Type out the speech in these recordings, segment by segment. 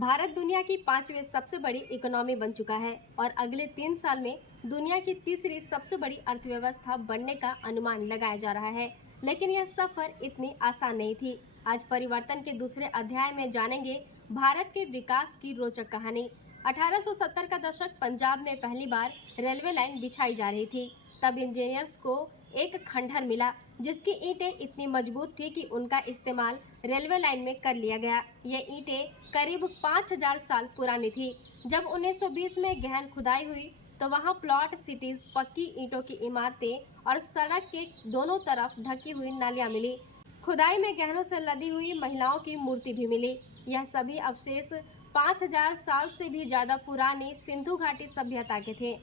भारत दुनिया की 5वीं सबसे बड़ी इकोनॉमी बन चुका है और अगले 3 साल में दुनिया की तीसरी सबसे बड़ी अर्थव्यवस्था बनने का अनुमान लगाया जा रहा है। लेकिन यह सफर इतनी आसान नहीं थी। आज परिवर्तन के दूसरे अध्याय में जानेंगे भारत के विकास की रोचक कहानी। 1870 का दशक पंजाब में पहली बार रेलवे लाइन बिछाई जा रही थी। तब इंजीनियर्स को एक खंडहर मिला जिसकी ईंटें इतनी मजबूत थी कि उनका इस्तेमाल रेलवे लाइन में कर लिया गया। ये ईंटें करीब 5000 साल पुरानी थी। जब 1920 में गहन खुदाई हुई तो वहां प्लॉट सिटीज, पक्की ईंटों की इमारतें और सड़क के दोनों तरफ ढकी हुई नालियां मिली। खुदाई में गहनों से लदी हुई महिलाओं की मूर्ति भी मिली। यह सभी अवशेष 5000 साल से भी ज्यादा पुरानी सिंधु घाटी सभ्यता के थे,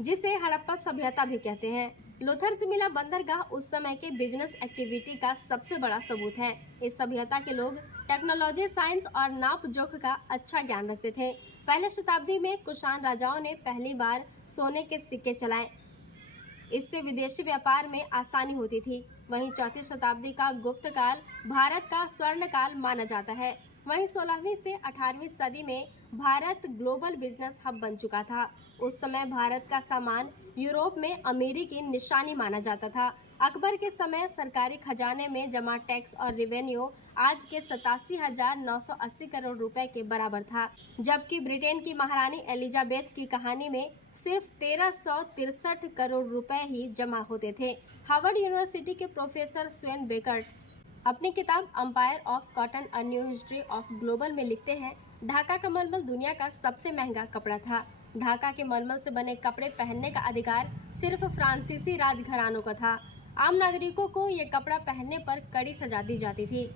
जिसे हड़प्पा सभ्यता भी कहते हैं। लोथल से मिला बंदरगाह उस समय के बिजनेस एक्टिविटी का सबसे बड़ा सबूत है। इस सभ्यता के लोग टेक्नोलॉजी, साइंस और नाप जोख का अच्छा ज्ञान रखते थे। पहले शताब्दी में कुषाण राजाओं ने पहली बार सोने के सिक्के चलाए। इससे विदेशी व्यापार में आसानी होती थी। वहीं चौथी शताब्दी का गुप्त काल भारत का स्वर्ण काल माना जाता है। वहीं 16वीं से 18वीं सदी में भारत ग्लोबल बिजनेस हब बन चुका था। उस समय भारत का सामान यूरोप में अमीरी की निशानी माना जाता था। अकबर के समय सरकारी खजाने में जमा टैक्स और रेवेन्यू आज के 87,980 करोड़ रुपए के बराबर था, जबकि ब्रिटेन की महारानी एलिजाबेथ की कहानी में सिर्फ 1363 करोड़ रुपए ही जमा होते थे। हार्वर्ड यूनिवर्सिटी के प्रोफेसर स्वेन बेकर्ट अपनी किताब umpire of cotton, a new history of global में लिखते हैं, ढाका का मलमल दुनिया का सबसे महंगा कपड़ा था। ढाका के मलमल से बने कपड़े पहनने का अधिकार सिर्फ फ्रांसीसी राजघरानों का था। आम नागरिकों को ये कपड़ा पहनने पर कड़ी सजा दी जाती थी।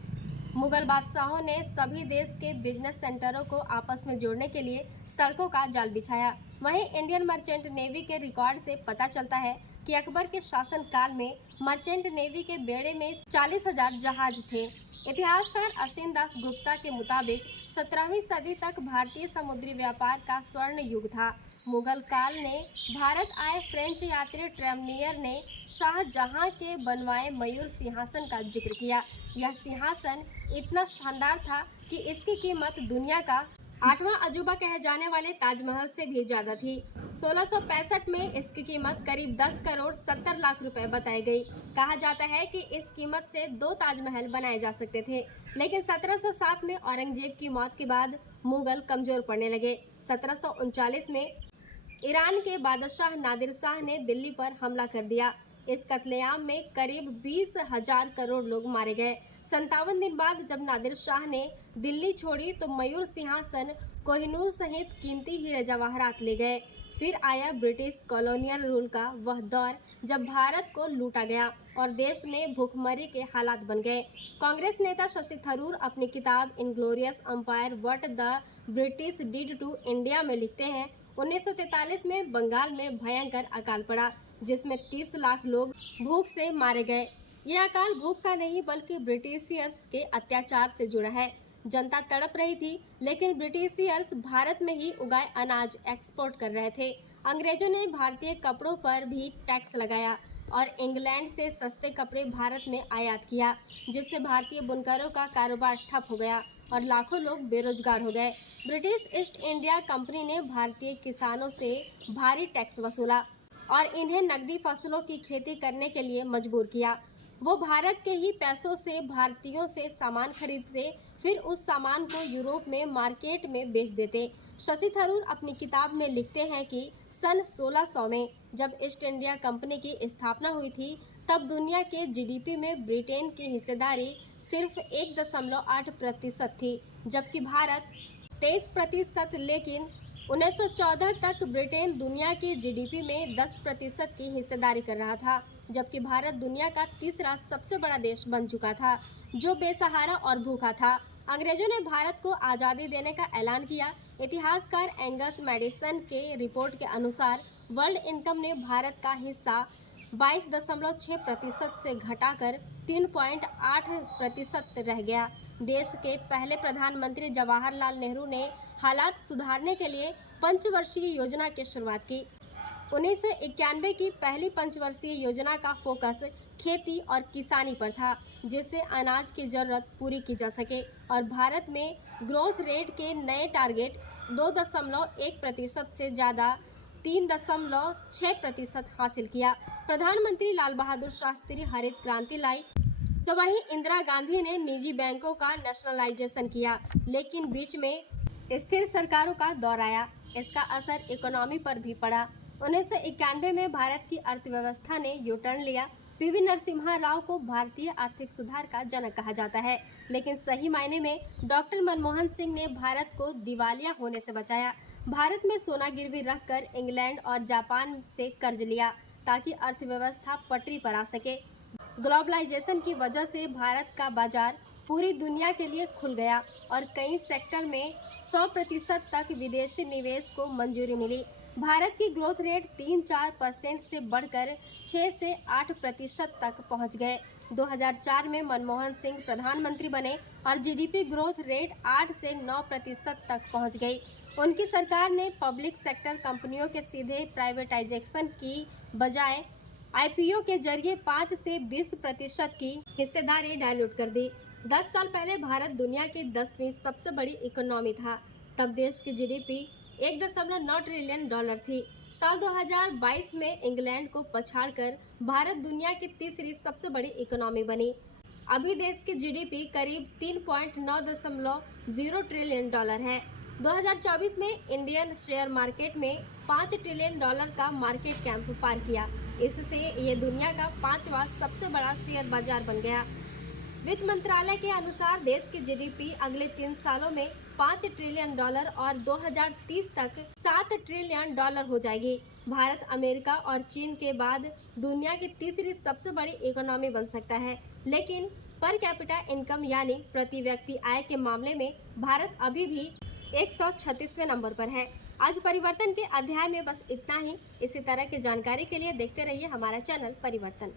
मुगल बादशाहों ने सभी देश के बिजनेस सेंटरों को आपस में जोड़ने के लिए सड़कों का जाल बिछाया। वहीं इंडियन मर्चेंट नेवी के रिकॉर्ड से पता चलता है कि अकबर के शासन काल में मर्चेंट नेवी के बेड़े में 40,000 जहाज थे। इतिहासकार असीम दास गुप्ता के मुताबिक 17वीं सदी तक भारतीय समुद्री व्यापार का स्वर्ण युग था। मुगल काल ने भारत आए फ्रेंच यात्री ट्रेवनियर ने शाहजहां के बनवाए मयूर सिंहासन का जिक्र किया। यह सिंहासन इतना शानदार था कि इसकी कीमत दुनिया का 8वां अजूबा कहे जाने वाले ताजमहल से भी ज्यादा थी। 1665 में इसकी कीमत करीब 10 करोड़ 70 लाख रुपए बताई गई। कहा जाता है कि इस कीमत से 2 ताजमहल बनाए जा सकते थे, लेकिन 1707 में औरंगजेब की मौत के बाद मुगल कमजोर पड़ने लगे। 1739 में ईरान के बादशाह नादिर शाह ने दिल्ली पर हमला कर दिया। इस कत्लेआम में करीब 20,000 करोड़ लोग मारे गए। 57 दिन बाद जब नादिर शाह ने दिल्ली छोड़ी तो मयूर सिंहासन, कोहिनूर सहित कीमती हीरे जवाहरात ले गए। फिर आया ब्रिटिश कॉलोनियल रूल का वह दौर जब भारत को लूटा गया और देश में भूखमरी के हालात बन गए। कांग्रेस नेता शशि थरूर अपनी किताब inglorious empire what the British did to India में लिखते हैं, 1943 में बंगाल में भयंकर अकाल पड़ा जिसमें 30 लाख लोग भूख से मारे गए। यह अकाल भूख का नहीं बल्कि ब्रिटिशियर्स के अत्याचार से जुड़ा है। जनता तड़प रही थी, लेकिन ब्रिटिशियर्स भारत में ही उगाए अनाज एक्सपोर्ट कर रहे थे। अंग्रेजों ने भारतीय कपड़ों पर भी टैक्स लगाया और इंग्लैंड से सस्ते कपड़े भारत में आयात किया, जिससे भारतीय बुनकरों का कारोबार ठप हो गया और लाखों लोग बेरोजगार हो गए। ब्रिटिश ईस्ट इंडिया कंपनी ने भारतीय किसानों से भारी टैक्स वसूला और इन्हें नकदी फसलों की खेती करने के लिए मजबूर किया। वो भारत के ही पैसों से भारतीयों से सामान खरीदते, फिर उस सामान को यूरोप में मार्केट में बेच देते। शशि थरूर अपनी किताब में लिखते हैं कि सन 1600 में जब ईस्ट इंडिया कंपनी की स्थापना हुई थी, तब दुनिया के जीडीपी में ब्रिटेन की हिस्सेदारी सिर्फ 1.8% थी, जबकि भारत 23%। लेकिन 1914 तक ब्रिटेन दुनिया की जीडीपी में 10% की हिस्सेदारी कर रहा था, जबकि भारत दुनिया का तीसरा सबसे बड़ा देश बन चुका था जो बेसहारा और भूखा था। अंग्रेजों ने भारत को आज़ादी देने का ऐलान किया। इतिहासकार एंगस मैडिसन के रिपोर्ट के अनुसार वर्ल्ड इनकम ने भारत का हिस्सा 22.6% से घटाकर 3.8% रह गया। देश के पहले प्रधानमंत्री जवाहरलाल नेहरू ने हालात सुधारने के लिए पंचवर्षीय योजना की शुरुआत की। 1991 की पहली पंचवर्षीय योजना का फोकस खेती और किसानी पर था, जिससे अनाज की जरूरत पूरी की जा सके और भारत में ग्रोथ रेट के नए टारगेट 2.1% से ज़्यादा 3.6% हासिल किया। प्रधानमंत्री लाल बहादुर शास्त्री हरित क्रांति लाई, तो वहीं इंदिरा गांधी ने निजी बैंकों का नेशनलाइजेशन किया, लेकिन बीच में स्थिर सरकारों का दौर आया। इसका असर इकोनॉमी पर भी पड़ा। 1991 में भारत की अर्थव्यवस्था ने यू टर्न लिया। पीवी नरसिम्हा राव को भारतीय आर्थिक सुधार का जनक कहा जाता है, लेकिन सही मायने में डॉक्टर मनमोहन सिंह ने भारत को दिवालिया होने से बचाया। भारत में सोना गिरवी रखकर इंग्लैंड और जापान से कर्ज लिया ताकि अर्थव्यवस्था पटरी पर आ सके। ग्लोबलाइजेशन की वजह से भारत का बाजार पूरी दुनिया के लिए खुल गया और कई सेक्टर में 100% तक विदेशी निवेश को मंजूरी मिली। भारत की ग्रोथ रेट 3-4% से बढ़कर 6 से 8% तक पहुंच गए। 2004 में मनमोहन सिंह प्रधानमंत्री बने और जीडीपी ग्रोथ रेट 8 से 9% तक पहुंच गई। उनकी सरकार ने पब्लिक सेक्टर कंपनियों के सीधे प्राइवेटाइजेशन की बजाय आईपीओ के जरिए 5 से 20% की हिस्सेदारी डायल्यूट कर दी। 10 साल पहले भारत दुनिया की 10वीं सबसे बड़ी इकोनॉमी था। तब देश की जीडीपी 1.9 ट्रिलियन डॉलर थी। साल 2022 में इंग्लैंड को पछाड़कर भारत दुनिया की तीसरी सबसे बड़ी इकोनॉमी बनी। अभी देश की जीडीपी करीब 3.9 ट्रिलियन डॉलर है। 2024 में इंडियन शेयर मार्केट में 5 ट्रिलियन डॉलर का मार्केट कैप पार किया। इससे ये दुनिया का 5वां सबसे बड़ा शेयर बाजार बन गया। वित्त मंत्रालय के अनुसार देश की जीडीपी अगले 3 सालों में 5 ट्रिलियन डॉलर और 2030 तक 7 ट्रिलियन डॉलर हो जाएगी। भारत अमेरिका और चीन के बाद दुनिया की तीसरी सबसे बड़ी इकोनॉमी बन सकता है, लेकिन पर कैपिटा इनकम यानी प्रति व्यक्ति आय के मामले में भारत अभी भी 136वें नंबर पर है। आज परिवर्तन के अध्याय में बस इतना ही। इसी तरह की जानकारी के लिए देखते रहिए हमारा चैनल परिवर्तन।